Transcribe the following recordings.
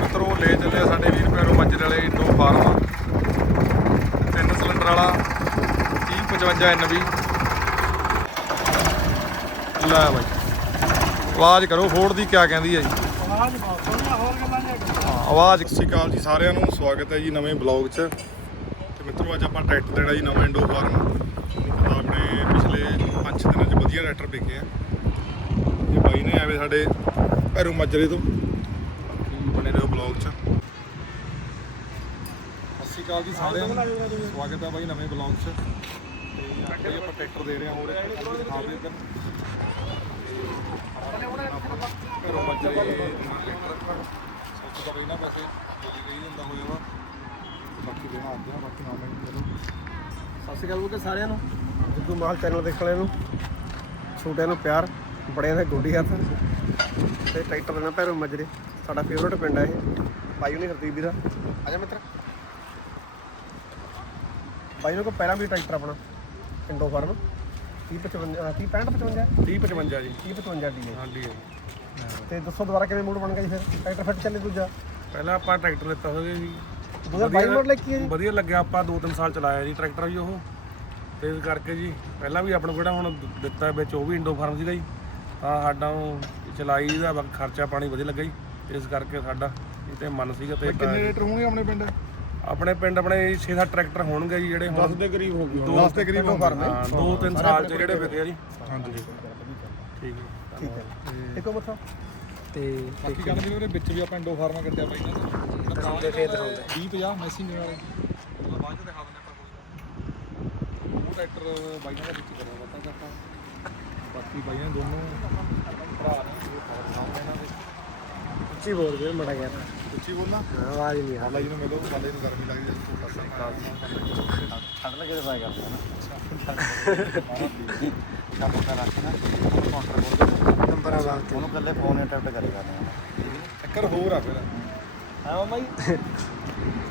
ਮਿੱਤਰੋ ਲੈ ਚੱਲੇ ਸਾਡੇ ਵੀਰ ਪੈਰੋ ਮਾਜਰੇ ਵਾਲੇ ਇੰਡੋ ਫਾਰਮ। ਤਿੰਨ ਸਿਲੰਡਰ ਵਾਲਾ 3055 NV ਲੈ ਬਾਈ। ਆਵਾਜ਼ ਕਰੋ ਫੋੜ ਦੀ ਕਿਆ ਕਹਿੰਦੀ ਹੈ ਜੀ? ਆਵਾਜ਼ ਬਹੁਤ ਸੋਹਣੀ ਹੋਰ ਗੱਲਾਂ ਨੇ ਆਵਾਜ਼। ਸਤਿ ਸ਼੍ਰੀ ਅਕਾਲ ਜੀ ਸਾਰਿਆਂ ਨੂੰ ਸਵਾਗਤ ਹੈ ਜੀ ਨਵੇਂ ਬਲੌਗ 'ਚ। ਤੇ ਮਿੱਤਰੋ ਅੱਜ ਆਪਾਂ ਟਰੈਕਟਰ ਦੇਣਾ ਜੀ ਨਵਾਂ ਇੰਡੋ ਫਾਰਮ ਆਪਣੇ ਪਿਛਲੇ 5 ਦਿਨਾਂ 'ਚ ਵਧੀਆ ਟਰੈਕਟਰ ਵਿਕੇ ਆ। ਇਹ ਬਾਈ ਨੇ ਆਵੇ ਸਾਡੇ ਭੈਰੂ ਮਾਜਰੇ ਤੋਂ। ਬਣੇ ਰਹੋ ਬਲੌਗ 'ਚ। ਸਤਿ ਸ਼੍ਰੀ ਅਕਾਲ ਜੀ ਸਾਰਿਆਂ ਨੂੰ। ਸਵਾਗਤ ਹੈ ਬਾਈ ਨਵੇਂ ਬਲੌਗ 'ਚ। ਤੇ ਆਪਾਂ ਟਰੈਕਟਰ ਦੇ ਰਹੇ ਹਾਂ ਹੋਰ ਇੱਕ ਦਿਖਾ ਦੇ ਇੱਧਰ। ਭੈਰੂ ਮਾਜਰੇ ਨਵਾਂ ਟਰੈਕਟਰ। ਸੱਚ ਤਾਂ ਬਈ ਨਾ ਵੈਸੇ ਮਿਲੀ ਗਈ ਹੁੰਦਾ ਹੋਇਆ ਵਾ। ਬਾਕੀ ਦੇਣਾ ਅੱਜ ਆ ਬਾਕੀ ਨਾਮ ਚਲੋ। ਸਤਿ ਸ਼੍ਰੀ ਅਕਾਲ ਬੁੱਕੇ ਸਾਰਿਆਂ ਨੂੰ। ਜਿੱਦੂ ਮਾਲ ਚੈਨਲ ਦੇਖਣ ਵਾਲਿਆਂ ਨੂੰ ਛੋਟਿਆਂ ਨੂੰ ਪਿਆਰ ਬੜਿਆਂ ਦਾ ਗੋਡੀ ਹੱਥ। ਤੇ ਟਰੈਕਟਰ ਦੇ ਨਾਲ ਪੈਰੋਂ ਮਜਰੇ। ਸਾਡਾ ਫੇਵਰਟ ਪਿੰਡ ਹੈ ਇਹ। ਬਾਈ ਉਹਨੇ ਹਰਦੀਪ ਵੀਰਾ ਆ ਜਾ ਮਿੱਤਰ। ਬਾਈ ਨੂੰ ਕੋ ਪਹਿਲਾਂ ਵੀ ਟਰੈਕਟਰ ਆਪਣਾ ਇੰਡੋ ਫਾਰਮ 3055 30 65 55 3055 ਜੀ। 3055 ਦੀ ਹੈ ਹਾਂਜੀ। ਤੇ ਦੱਸੋ ਦੁਬਾਰਾ ਕਿਵੇਂ ਮੂਡ ਬਣ ਗਿਆ ਜੀ ਫਿਰ? ਟਰੈਕਟਰ ਫਿੱਟ ਚੱਲੇ ਦੂਜਾ? ਪਹਿਲਾਂ ਆਪਾਂ ਟਰੈਕਟਰ ਲਿੱਤਾ ਹੋਵੇ ਜੀ। 2022 ਮਾਡਲ ਕੀ ਹੈ ਜੀ। ਵਧੀਆ ਲੱਗਿਆ ਆਪਾਂ 2-3 ਸਾਲ ਚਲਾਇਆ ਜੀ ਟਰੈਕਟਰ ਵੀ ਉਹ। ਤੇ ਇਸ ਕਰਕੇ ਜੀ ਪਹਿਲਾਂ ਵੀ ਆਪਣੇ ਜਿਹੜਾ ਹੁਣ ਦਿੱਤਾ ਵਿੱਚ ਉਹ ਵੀ ਇੰਡੋ ਫਾਰਮ ਸੀਗਾ ਜੀ। ਤਾਂ ਸਾਡਾ ਉਹ ਚਲਾਈ ਦਾ ਖਰਚਾ ਪਾਣੀ ਵਧੀਆ ਲੱਗਾ ਜੀ। ਇਸ ਕਰਕੇ ਸਾਡਾ ਇਹ ਤੇ ਮਨ ਸੀਗਾ ਤੇ ਕਿੰਨੇ ਰੇਟਰ ਹੋਣਗੇ ਆਪਣੇ ਪਿੰਡ? ਆਪਣੇ ਪਿੰਡ ਆਪਣੇ 6-7 ਟਰੈਕਟਰ ਹੋਣਗੇ ਜੀ ਜਿਹੜੇ ਹੁਣ ਦੇ ਕਰੀਬ ਹੋ ਗਏ 10 ਦੇ ਕਰੀਬ ਹਾਂ 2-3 ਸਾਲ ਚ ਜਿਹੜੇ ਵਿਕੇ ਆ ਜੀ। ਹਾਂਜੀ। ਠੀਕ ਹੈ। ਠੀਕ ਹੈ। ਇੱਕੋ ਮੱਥਾ ਤੇ ਬਾਕੀ ਗੱਲ ਵੀ ਉਹਦੇ ਵਿੱਚ ਵੀ ਆਪਾਂ ਇੰਡੋ ਫਾਰਮਾ ਕੱਟਿਆ ਬਾਈ ਨਾ। ਦਿਖਾਉਂਦੇ ਫੇਰ ਦਿਖਾਉਂਦੇ 20 50 ਮੈਸੇਜ ਵਾਲੇ ਬਾਅਦ ਚ ਦਿਖਾ ਦਿੰਦੇ ਆਪਾਂ ਕੋਈ ਉਹ ਟਰੈਕਟਰ ਬਾਈਆਂ ਦਾ ਵਿੱਚ ਕਰਿਆ ਪਤਾ ਕਰਤਾ ਬਾਕੀ ਬਾਈਆਂ ਦੋਨੋਂ ਭਰਾ ਨੇ ਉਹ ਖਬਰ ਸਾਹਮਣੇ ਇਹਨਾਂ ਦੇ ਉੱਚੀ ਬੋਲ ਵੀਰ ਮੜਾ ਗਿਆ ਉੱਚੀ ਬੋਲਣਾ? ਆਵਾਜ਼ ਨਹੀਂ ਆ ਜੀ ਨੂੰ ਮਿਲੋ ਹਾਲੇ ਨੂੰ ਗਰਮੀ ਲੱਗਦੀ ਹੈ ਛੋਟਾ ਸਾ ਠੰਡ ਲੱਗੇ ਤੇ ਪਾਇਆ ਕਰਦੇ ਨੰਬਰ ਆ ਬਾਤ ਉਹਨੂੰ ਕੱਲੇ ਫੋਨ ਅਟੈਂਪਟ ਕਰੇ ਕਰਨੇ ਆ। ਚੱਕਰ ਹੋਰ ਆ ਫਿਰ। ਹਾਂ ਜੀ।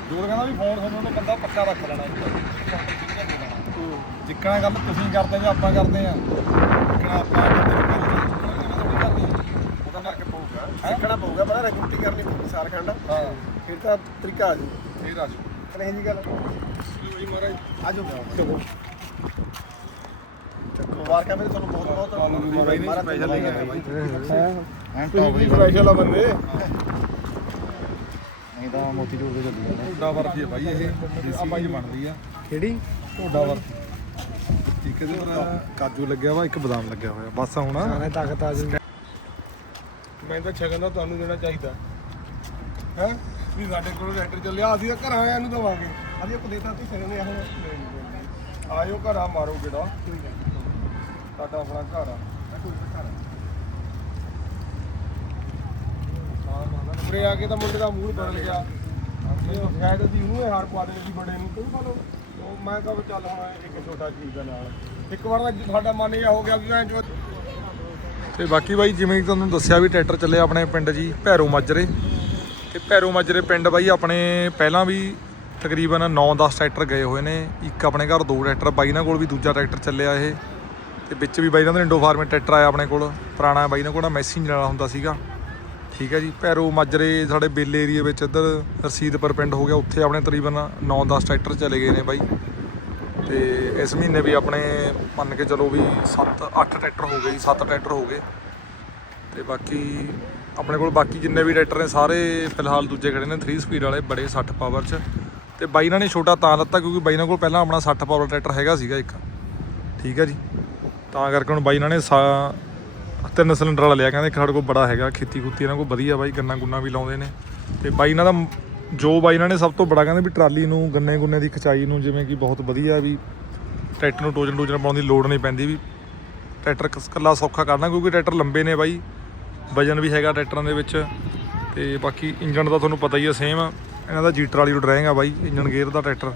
ਜੋਰ ਕਹਿੰਦਾ ਵੀ ਫੋਨ ਤੁਹਾਨੂੰ ਉਹਨੇ ਬੰਦਾ ਪੱਕਾ ਰੱਖ ਲੈਣਾ ਜਿੱਕਣਾ ਗੱਲ ਤੁਸੀਂ ਕਰਦੇ ਜਾਂ ਆਪਾਂ ਕਰਦੇ ਆ। ਜਿੱਕਣਾ ਆਪਾਂ ਬੰਦੇ ਨੂੰ ਗੱਲ ਥੋੜੀ ਕਰਦੇ ਉਹਦਾ ਕਰਕੇ ਪਊਗਾ ਸਿੱਖਣਾ ਪਊਗਾ ਪਤਾ ਰੈਗੂਲਟੀ ਕਰਨੀ ਪਊਗੀ ਸਾਰਖੰਡ। ਹਾਂ। ਫਿਰ ਤਾਂ ਤਰੀਕਾ ਆ ਜੂ ਇਹ ਰਾਜ ਨਹੀਂ ਜੀ ਗੱਲ ਜੀ ਮਹਾਰਾਜ। ਆ ਜਾਓ ਚਲੋ। ਚੱਕੋ। ਵਾਰ ਕਾ ਮੇਰੇ ਤੁਹਾਨੂੰ ਬਹੁਤ ਬਹੁਤ ਬਾਈ ਨੇ ਸਪੈਸ਼ਲ ਲੈ ਕੇ ਆਇਆ ਬਾਈ ਐਂ ਤੁਸੀਂ ਸਪੈਸ਼ਲ ਆ ਬੰਦੇ। ਨਹੀਂ ਤਾਂ ਮੋਤੀ ਜੋੜ ਕੇ ਚੱਲੀ ਜਾਂਦੇ। ਢੋਡਾ ਵਰਤੀ ਹੈ ਬਾਈ ਇਹ। ਦੇਸੀ ਬਾਈ ਬਣਦੀ ਆ। ਕਿਹੜੀ? ਢੋਡਾ ਵਰਤੀ ਇੱਕ ਇਹਦੇ ਪਰ ਕਾਜੂ। ਲੱਗਿਆ ਵਾ ਇੱਕ ਬਦਾਮ ਲੱਗਿਆ ਹੋਇਆ। ਬਸ ਹੁਣ। ਤਾਕਤ ਆ ਜੂ ਮੈਂ ਤਾਂ ਛਗਨ ਦਾ ਤੁਹਾਨੂੰ ਦੇਣਾ ਚਾਹੀਦਾ। ਹੈ? ਵੀ ਸਾਡੇ ਕੋਲ ਟਰੈਕਟਰ ਚੱਲਿਆ, ਅਸੀਂ ਤਾਂ ਘਰਾਂ ਆਇਆਂ ਨੂੰ ਦਵਾਂਗੇ। ਅਜੇ ਕੋ ਦੇਤਾ ਤੁਸੀਂ ਸਿਰੇ ਨੇ ਆਹ ਆਇਓ ਘਰਾਂ, ਮਾਰੋ ਕਿਹੜਾ ਸਾਡਾ ਆਪਣਾ ਘਰ ਆ। ਉਰੇ ਆ ਕੇ ਤਾਂ ਮੁੰਡੇ ਦਾ ਮੂਡ ਬਦਲ ਗਿਆ। ਸ਼ਾਇਦ ਅਸੀਂ ਉਹਨੂੰ ਇਹ ਹਾਰ ਪਾ ਦੇਣੀ ਸੀ ਬੜੇ ਨੂੰ ਤੂੰ ਫਾਲੋ ਮੈਂ ਕਹਾਂ ਚੱਲ ਹੁਣ ਇੱਕ ਛੋਟਾ ਚੀਜ਼ ਦਾ ਨਾਲ। ਇੱਕ ਵਾਰ ਤਾਂ ਸਾਡਾ ਮਨ ਇਹ ਹੋ ਗਿਆ ਵੀ ਮੈਂ ਜੋ ਤੇ ਬਾਕੀ ਬਾਈ, ਜਿਵੇਂ ਕਿ ਤੁਹਾਨੂੰ ਦੱਸਿਆ ਵੀ ਟਰੈਕਟਰ ਚੱਲੇ ਆਪਣੇ ਪਿੰਡ ਜੀ, ਭੈਰੋ ਮਾਜਰੇ। ਤੇ ਭੈਰੋ ਮਾਜਰੇ ਪਿੰਡ ਬਾਈ, ਆਪਣੇ ਪਹਿਲਾਂ ਵੀ ਤਕਰੀਬਨ 9-10 ਟਰੈਕਟਰ ਗਏ ਹੋਏ ਨੇ। ਇੱਕ ਆਪਣੇ ਘਰ ਦੋ ਟਰੈਕਟਰ, ਬਾਈ ਨਾਲ ਕੋਲ ਵੀ ਦੂਜਾ ਟਰੈਕਟਰ ਚੱਲਿਆ ਇਹ। ਤੇ ਵਿੱਚ ਵੀ ਬਾਈ ਨਾਲ ਇੰਡੋ ਫਾਰਮੇ ਟਰੈਕਟਰ ਆਇਆ ਆਪਣੇ ਕੋਲ। ਪੁਰਾਣਾ ਬਾਈ ਨਾਲ ਕੋਲ ਮੈਸੇਂਜਰ ਵਾਲਾ ਹੁੰਦਾ ਸੀਗਾ। ਠੀਕ ਹੈ ਜੀ, ਭੈਰੋ ਮਾਜਰੇ ਸਾਡੇ ਬੇਲੇ ਏਰੀਆ ਵਿੱਚ ਇੱਧਰ ਰਸੀਦਪੁਰ ਪਿੰਡ ਹੋ ਗਿਆ। ਉੱਥੇ ਆਪਣੇ ਤਕਰੀਬਨ 9-10 ਟਰੈਕਟਰ ਚਲੇ ਗਏ ਨੇ ਬਾਈ। ਤੇ ਇਸ ਮਹੀਨੇ ਵੀ ਆਪਣੇ ਮੰਨ ਕੇ ਚਲੋ ਵੀ 7-8 ਟਰੈਕਟਰ ਹੋ ਗਏ ਜੀ 7 ਟਰੈਕਟਰ ਹੋ ਗਏ। ਤੇ ਬਾਕੀ ਆਪਣੇ ਕੋਲ ਬਾਕੀ ਜਿੰਨੇ ਵੀ ਟਰੈਕਟਰ ਨੇ ਸਾਰੇ ਫਿਲਹਾਲ ਦੂਜੇ ਖੜੇ ਨੇ 3 ਸਪੀਡ ਵਾਲੇ, ਬੜੇ 60 ਪਾਵਰ ਚ। ਤੇ ਬਾਈ ਨਾਲ ਨੇ ਛੋਟਾ ਤਾਂ ਲੱਤਾ, ਕਿਉਂਕਿ ਬਾਈ ਨਾਲ ਕੋਲ ਪਹਿਲਾਂ ਆਪਣਾ 60 ਪਾਵਰ ਟਰੈਕਟਰ ਹੈਗਾ ਸੀਗਾ ਇੱਕ। ਠੀਕ ਹੈ ਜੀ। ਤਾਂ ਕਰਕੇ ਹੁਣ ਬਾਈ ਨਾਲ ਨੇ ਸਾ- ਤਿੰਨ ਸਿਲੰਡਰ ਵਾਲਾ ਲਿਆ, ਕਹਿੰਦੇ ਇੱਕ ਸਾਡੇ ਕੋਲ ਬੜਾ ਹੈਗਾ ਖੇਤੀ ਖੁੱਤੀ ਇਹਨਾਂ ਕੋਲ ਵਧੀਆ ਬਾਈ ਗੰਨਾ ਗੁੰਨਾ ਵੀ ਲਾਉਂਦੇ ਨੇ। ਤੇ ਬਾਈ ਇਹਨਾਂ ਦਾ ਜੋ ਬਾਈ ਇਹਨਾਂ ਨੇ ਸਭ ਤੋਂ ਬੜਾ ਕਹਿੰਦੇ ਵੀ ਟਰਾਲੀ ਨੂੰ, ਗੰਨੇ ਗੁੰਨੇ ਦੀ ਖਚਾਈ ਨੂੰ ਜਿਵੇਂ ਕਿ ਬਹੁਤ ਵਧੀਆ ਵੀ ਟਰੈਕਟਰ ਨੂੰ ਟੋਜਨ ਟੋਜਨ ਪਾਉਣ ਦੀ ਲੋੜ ਨਹੀਂ ਪੈਂਦੀ ਵੀ ਟਰੈਕਟਰ ਕਸ- ਇਕੱਲਾ ਸੌਖਾ ਕਰਨਾ ਕਿਉਂਕਿ ਟਰੈਕਟਰ ਲੰਬੇ ਨੇ ਬਾਈ, ਵਜਨ ਵੀ ਹੈਗਾ ਟਰੈਕਟਰਾਂ ਦੇ ਵਿੱਚ ਤੇ ਬਾਕੀ ਇੰਜਨ ਦਾ ਤੁਹਾਨੂੰ ਪਤਾ ਹੀ ਹੈ ਸੇਮ ਇਹਨਾਂ ਦਾ ਜੀਟਰ ਵਾਲੀ ਰੋਡ ਆ ਬਾਈ ਇੰਜਨ ਗੇਅਰ ਦਾ ਟਰੈਕਟਰ।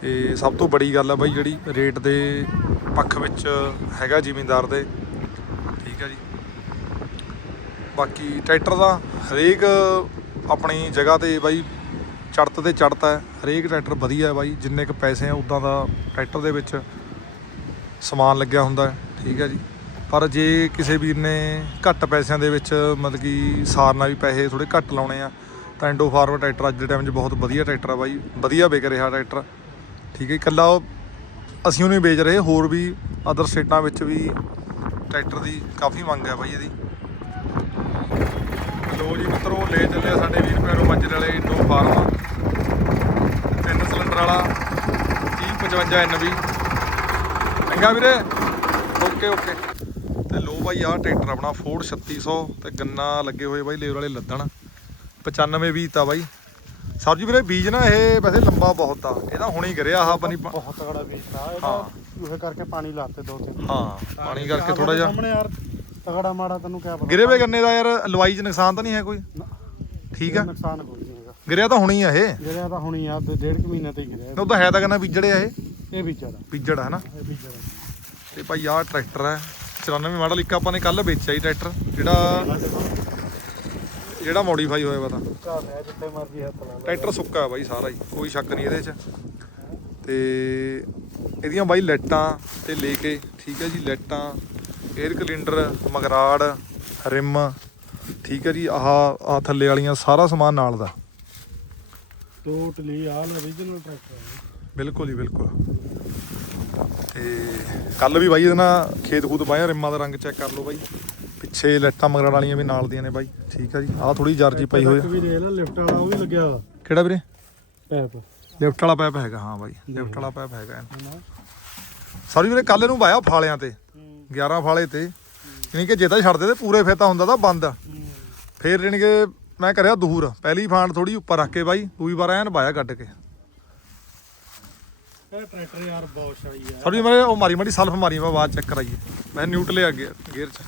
ਤੇ ਸਭ ਤੋਂ ਬੜੀ ਗੱਲ ਆ ਬਾਈ ਜਿਹੜੀ ਰੇਟ ਦੇ ਪੱਖ ਵਿੱਚ ਹੈਗਾ ਜ਼ਿਮੀਂਦਾਰ ਦੇ, ਠੀਕ ਹੈ ਜੀ। ਬਾਕੀ ਟਰੈਕਟਰ ਦਾ ਹਰੇਕ ਆਪਣੀ ਜਗ੍ਹਾ ਤੇ ਬਾਈ ਚੜਤ ਤੇ ਚੜਤ ਹੈ, ਹਰੇਕ ਟਰੈਕਟਰ ਵਧੀਆ ਹੈ ਬਾਈ, ਜਿੰਨੇ ਕ ਪੈਸੇ ਆ ਉਦਾਂ ਦਾ ਟਰੈਕਟਰ ਦੇ ਵਿੱਚ ਸਮਾਨ ਲੱਗਿਆ ਹੁੰਦਾ ਠੀਕ ਹੈ ਜੀ। ਪਰ ਜੇ ਕਿਸੇ ਵੀਰ ਨੇ ਘੱਟ ਪੈਸਿਆਂ ਦੇ ਵਿੱਚ ਮਤਲਬ ਕਿ ਸਾਰਨਾ ਵੀ ਪੈਸੇ ਥੋੜੇ ਘੱਟ ਲਾਉਣੇ ਆ, ਤਾਂ ਇੰਡੋ ਫਾਰਵਰਡ ਟਰੈਕਟਰ ਅੱਜ ਦੇ ਟਾਈਮ 'ਚ ਬਹੁਤ ਵਧੀਆ ਟਰੈਕਟਰ ਆ ਬਾਈ, ਵਧੀਆ ਵਿਕ ਰਿਹਾ ਟਰੈਕਟਰ, ਠੀਕ ਹੈ ਇਕੱਲਾ ਉਹ ਅਸੀਂ ਉਹਨੂੰ ਹੀ ਵੇਚ ਰਹੇ, ਹੋਰ ਵੀ ਅਦਰ ਸਟੇਟਾਂ ਵਿੱਚ ਵੀ ਟਰੈਕਟਰ ਦੀ ਕਾਫੀ ਮੰਗ ਹੈ ਬਾਈ ਇਹਦੀ। ਲੋ ਜੀ ਮਿੱਤਰੋ ਲੈ ਚੱਲੇ ਆ ਸਾਡੇ ਵੀਰ ਪੈਰੋ ਮੰਜਰ ਵਾਲੇ ਇੰਡੋ ਫਾਰਮ। ਤਿੰਨ ਸਿਲੰਡਰ ਵਾਲਾ 3055 ਐਨਵੀ ਚੰਗਾ ਵੀਰੇ? Okay okay. ਤੇ ਲੋ ਬਾਈ ਆਹ ਟਰੈਕਟਰ ਆਪਣਾ ਫੋਰਡ 3600 ਤੇ ਗੰਨਾ ਲੱਗੇ ਹੋਏ ਬਾਈ ਲੇਬਰ ਵਾਲੇ ਲੱਦਣ। 95 ਵੀ ਤਾਂ ਬਾਈ। ਸਬਜੀ ਵੀਰੇ ਬੀਜ ਨਾ ਇਹ ਵੈਸੇ ਲੰਬਾ ਬਹੁਤ ਆ। ਇਹਦਾ ਹੁਣੇ ਹੀ ਗਿਰਿਆ ਆਹ ਪਨੀ ਬਹੁਤ ਤਗੜਾ ਵੇਚਦਾ ਹਾਂ। ਇਹਦਾ ਉਹ ਕਰਕੇ ਪਾਣੀ ਲਾਤੇ ਦੋ ਤਿੰਨ ਹਾਂ ਪਾਣੀ ਕਰਕੇ ਥੋੜਾ ਜਿਹਾ। ਸਾਹਮਣੇ ਯਾਰ ਤਗੜਾ ਮਾੜਾ ਤੈਨੂੰ ਕਿਆ ਪਤਾ। ਗਿਰੇ ਵੇ ਗੰਨੇ ਦਾ ਯਾਰ ਲਵਾਈ 'ਚ ਨੁਕਸਾਨ ਤਾਂ ਨਹੀਂ ਹੈ ਕੋਈ। ਠੀਕ ਆ। ਨੁਕਸਾਨ ਕੋਈ ਗਿਰਿਆ ਤਾਂ ਹੁਣੀ ਆ ਇਹ। ਜਿਹੜਾ ਤਾਂ ਹੁਣੀ ਆ ਤੇ ਡੇਢ ਕੁ ਮਹੀਨੇ ਤੇ ਹੀ ਗਿਰਿਆ ਉਹ ਤਾਂ ਹੈ ਤਾਂ ਗੰਨਾ ਬੀਜੜਿਆ ਇਹ। ਇਹ ਵਿਚਾਰਾ ਬੀਜੜ ਹੈ ਨਾ ਇਹ ਵਿਚਾਰਾ ਤੇ ਭਾਈ ਆਹ ਟਰੈਕਟਰ ਹੈ 94 ਮਾਡਲ ਇੱਕ ਆਪਾਂ ਨੇ ਕੱਲ ਵੇਚਿਆ ਹੀ ਟਰੈਕਟਰ ਜਿਹੜਾ ਜਿਹੜਾ ਮੋਡੀਫਾਈ ਹੋਇਆ ਵਾ ਤਾਂ। ਘਰ ਹੈ ਜਿੱਥੇ ਮਰਜ਼ੀ ਹੱਥ ਲਾ ਲਾ। ਟਰੈਕਟਰ ਸੁੱਕਾ ਹੈ ਬਾਈ ਸਾਰਾ ਹੀ ਕੋਈ ਸ਼ੱਕ ਨਹੀਂ ਇਹਦੇ 'ਚ। ਤੇ ਇਹਦੀਆਂ ਬਾਈ ਲੈਟਾਂ ਤੇ ਲੈ ਕੇ ਠੀਕ ਹੈ ਜੀ ਲੈਟਾਂ 에ਅਰ ਕਲਿੰਡਰ ਮਗਰਾੜ ਰਿਮ ਠੀਕ ਹੈ ਜੀ ਆਹ ਆ ਥੱਲੇ ਵਾਲੀਆਂ ਸਾਰਾ ਸਮਾਨ ਨਾਲ ਦਾ। ਟੋਟਲੀ ਆਲ origignal ਟਰੈਕਟਰ ਹੈ ਬਿਲਕੁਲ ਜੀ ਬਿਲਕੁਲ। ਤੇ ਕੱਲ ਵੀ ਬਾਈ ਇਹਦੇ ਨਾਲ ਖੇਤ ਖੂਤ ਬਾਇਆ ਰਿਮਾਂ ਦਾ ਰੰਗ ਚੈੱਕ ਕਰ ਲਓ ਬਾਈ। ਪਿੱਛੇ ਲੈਟਾਂ ਮਗਰਾੜ ਵਾਲੀਆਂ ਵੀ ਨਾਲ ਦੀਆਂ ਨੇ ਬਾਈ। ਠੀਕ ਆ ਜੀ ਆਹ ਥੋੜੀ ਜਰਜੀ ਪਈ ਹੋਈ ਆ। ਵੀ ਦੇਖ ਲੈ ਲਿਫਟ ਵਾਲਾ ਉਹ ਵੀ ਲੱਗਿਆ ਵਾ ਕਿਹੜਾ ਵੀਰੇ? ਪੈਪ। ਲਿਫਟ ਵਾਲਾ ਪੈਪ ਹੈਗਾ ਹਾਂ ਬਾਈ। ਲਿਫਟ ਵਾਲਾ ਪੈਪ ਹੈਗਾ ਸਾਰੀ ਵੀਰੇ ਕੱਲ ਨੂੰ ਪਾਇਆ ਫਾਲਿਆਂ ਤੇ। 11 ਫਾਲੇ ਤੇ। ਯਾਨੀ ਕਿ ਜੇ ਤਾਂ ਛੱਡਦੇ ਤੇ ਪੂਰੇ ਫੇਰ ਤਾਂ ਹੁੰਦਾ ਤਾਂ ਬੰਦ। ਫੇਰ ਯਾਨੀ ਕਿ ਮੈਂ ਕਰਿਆ ਦੂਰ ਪਹਿਲੀ ਫਾਂਡ ਥੋੜੀ ਉੱਪਰ ਰੱਖ ਕੇ ਬਾਈ ਦੂਈ ਵਾਰ ਐਨ ਪਾਇਆ ਕੱਢ ਕੇ। ਇਹ ਟਰੈਕਟਰ ਯਾਰ ਬਹੁਤ ਸ਼ਾਈ ਆ। ਸਾਡੀ ਮੇਰੇ ਉਹ ਮਾਰੀ ਮਾਰੀ ਸਲਫ ਮਾਰੀ ਮੈਂ ਬਾਅਦ ਚੈੱਕ ਕਰਾਈਏ ਮੈਂ ਨਿਊਟਲੇ ਆ ਗਿਆ ਗੇਅਰ ਚ।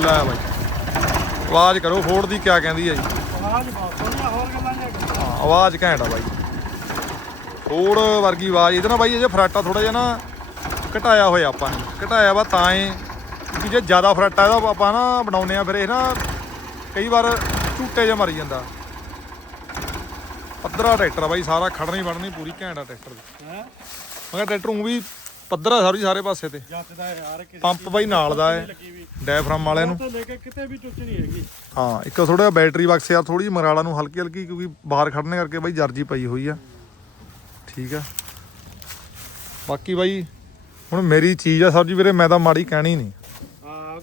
ਲੈ ਬਾਈ। ਆਵਾਜ਼ ਕਰੋ ਫੋੜ ਦੀ ਕਿਆ ਕਹਿੰਦੀ ਹੈ ਜੀ। ਆਵਾਜ਼ ਬਹੁਤ ਹੋਰ ਗੱਲਾਂ ਆਵਾਜ਼ ਘੈਂਟ ਆ ਬਾਈ। ਫੋੜ ਵਰਗੀ ਆਵਾਜ਼ ਇਹਦੇ ਨਾਲ ਬਾਈ ਇਹ ਜੇ ਫਰਾਟਾ ਥੋੜਾ ਜਿਹਾ ਨਾ ਘਟਾਇਆ ਹੋਇਆ ਆਪਾਂ ਨੇ। ਘਟਾਇਆ ਵਾ ਤਾਂ ਏ ਕਿ ਜੇ ਜ਼ਿਆਦਾ ਫਰਾਟਾ ਇਹਦਾ ਆਪਾਂ ਨਾ ਬਣਾਉਨੇ ਆ ਫਿਰ ਇਹ ਨਾ ਕਈ ਵਾਰ ਝੂਟੇ ਜਿਹਾ ਮਰ ਜਾਂਦਾ। ਪੱਧਰਾ ਟਰੈਕਟਰ ਬਾਈ ਸਾਰਾ ਖੜਨੀ ਬਣਨੀ ਪੂਰੀ ਘੈਂਟ ਆ ਟਰੈਕਟਰ ਦੀ। ਹੈ? ਮਗਰ ਟਰੈਕਟਰ ਉਹ ਵੀ ਪੱਧਰਾ ਸਾਰੀ ਸਾਰੇ ਪਾਸੇ ਤੇ। ਜੱਟਦਾ ਯਾਰ ਕਿਸੇ ਪੰਪ ਬਾਈ ਨਾਲ ਦਾ ਹੈ ਡਾਇਫਰਮ ਵਾਲਿਆਂ ਨੂੰ। ਤੋਂ ਲੈ ਕੇ ਕਿਤੇ ਵੀ ਟੁੱਟ ਨਹੀਂ ਹੈਗੀ। ਹਾਂ ਇੱਕ ਥੋੜਾ ਜਿਹਾ ਬੈਟਰੀ ਬਕਸ ਯਾਰ ਥੋੜੀ ਜਿਹੀ ਮਰਾਲਾ ਨੂੰ ਹਲਕੀ ਹਲਕੀ ਕਿਉਂਕਿ ਬਾਹਰ ਖੜਨੇ ਕਰਕੇ ਬਾਈ ਜਰਜੀ ਪਈ ਹੋਈ ਆ। ਠੀਕ ਆ। ਬਾਕੀ ਬਾਈ ਹੁਣ ਮੇਰੀ ਚੀਜ਼ ਆ ਸਬਜੀ ਵੀਰੇ ਮੈਂ ਤਾਂ ਮਾੜੀ ਕਹਿਣੀ ਨਹੀਂ।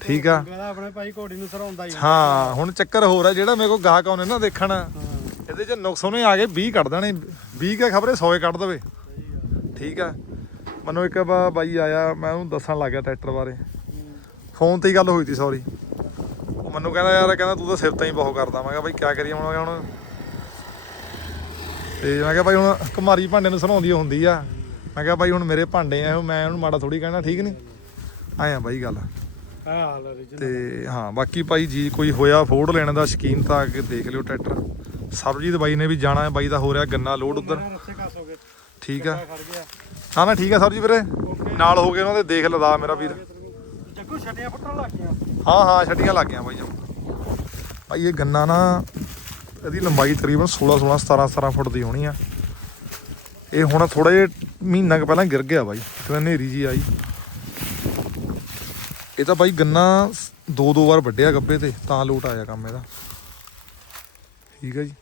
ਠੀਕ ਆ। ਕਹਿੰਦਾ ਆਪਣੇ ਭਾਈ ਘੋੜੀ ਨੂੰ ਸਰਾਉਂਦਾ ਹੀ ਹੁਣ ਚੱਕਰ ਹੋਰ ਆ ਜਿਹੜਾ ਮੇਰੇ ਕੋਲ ਗਾਹਕ ਆਉਨੇ ਨਾ ਦੇਖਣ ਇਹਦੇ ਚ ਨੁਕਸ ਉਹਨੇ ਆ ਕੇ 20 ਕੱਢ ਦੇਣੇ 20 ਕੇ ਖਬਰੇ 100 ਕੱਢ ਦੇਵੇ। ਠੀਕ ਆ। ਮੈਨੂੰ ਇੱਕ ਬਾਈ ਆਇਆ ਮੈਂ ਉਹਨੂੰ ਦੱਸਣ ਲੱਗਾ ਟਰੈਕਟਰ ਬਾਰੇ। ਫੋਨ ਤੇ ਹੀ ਗੱਲ ਹੋਈ ਸੀ ਸੌਰੀ ਉਹ ਮੈਨੂੰ ਕਹਿੰਦਾ ਯਾਰ ਕਹਿੰਦਾ ਤੂੰ ਤਾਂ ਸਿਫਤਾਂ ਹੀ ਬਹੁਤ ਕਰਦਾ। ਮੈਂ ਕਿਹਾ ਬਾਈ ਕਿਆ ਕਰੀਏ ਹੁਣ ਹੁਣ? ਤੇ ਮੈਂ ਕਿਹਾ ਬਾਈ ਹੁਣ ਕੁਮਾਰੀ ਭਾਂਡੇ ਨੂੰ ਸੁਣਾਉਂਦੀ ਹੁੰਦੀ ਆ। ਮੈਂ ਕਿਹਾ ਬਾਈ ਹੁਣ ਮੇਰੇ ਭਾਂਡੇ ਆ ਮੈਂ ਉਹਨੂੰ ਮਾੜਾ ਥੋੜੀ ਕਹਿਣਾ ਠੀਕ ਨਹੀਂ ਆਇਆ ਬਾਈ ਗੱਲ। ਆਹ ਹਾਲ original ਤੇ ਹਾਂ ਬਾਕੀ ਭਾਈ ਜੀ ਕੋਈ ਹੋਇਆ ਫੋੜ ਲੈਣ ਦਾ ਸ਼ਕੀਨ ਤਾਂ ਆ ਕੇ ਦੇਖ ਲਿਓ ਟਰੈਕਟਰ। ਸਰਬਜੀਤ ਬਾਈ ਨੇ ਵੀ ਜਾਣਾ ਹੈ ਬਾਈ ਦਾ ਹੋ ਰਿਹਾ ਗੰਨਾ ਲੋਡ ਉਧਰ। ਮੈਂ ਰੱਸੇ ਕੱਸ ਹੋ ਗਏ। ਠੀਕ ਆ। ਖੜ ਗਿਆ। ਹਾਂ ਨਾ ਠੀਕ ਆ ਸਰਬਜੀਤ ਵੀਰੇ। ਨਾਲ ਹੋ ਗਏ ਉਹਨਾਂ ਦੇ ਦੇਖ ਲਦਾ ਮੇਰਾ ਵੀਰ। ਜੱਗੂ ਛੱਡੀਆਂ ਫੁੱਟਣ ਲੱਗ ਗਿਆ ਹਾਂ ਹਾਂ ਛੱਡੀਆਂ ਲੱਗ ਗਈਆਂ ਬਾਈ ਭਾਈ ਇਹ ਗੰਨਾ ਨਾ ਇਹਦੀ ਲੰਬਾਈ ਤਕਰੀਬਨ 16 16 17 17 ਫੁੱਟ ਦੀ ਹੋਣੀ ਆ। ਇਹ ਹੁਣ ਥੋੜਾ ਜਿਹਾ ਮਹੀਨਾ ਕੁ ਪਹਿਲਾਂ ਗਿਰ ਗਿਆ ਬਾਈ ਕਿਵੇਂ ਹਨੇਰੀ ਜੀ ਆਈ। ਇਹ ਤਾਂ ਬਾਈ ਗੰਨਾ ਦੋ ਦੋ ਵਾਰ ਵੱਢਿਆ ਗੱਬੇ ਤੇ, ਤਾਂ ਲੋਟ ਆਇਆ ਕੰਮ ਇਹਦਾ। ਠੀਕ ਹੈ ਜੀ।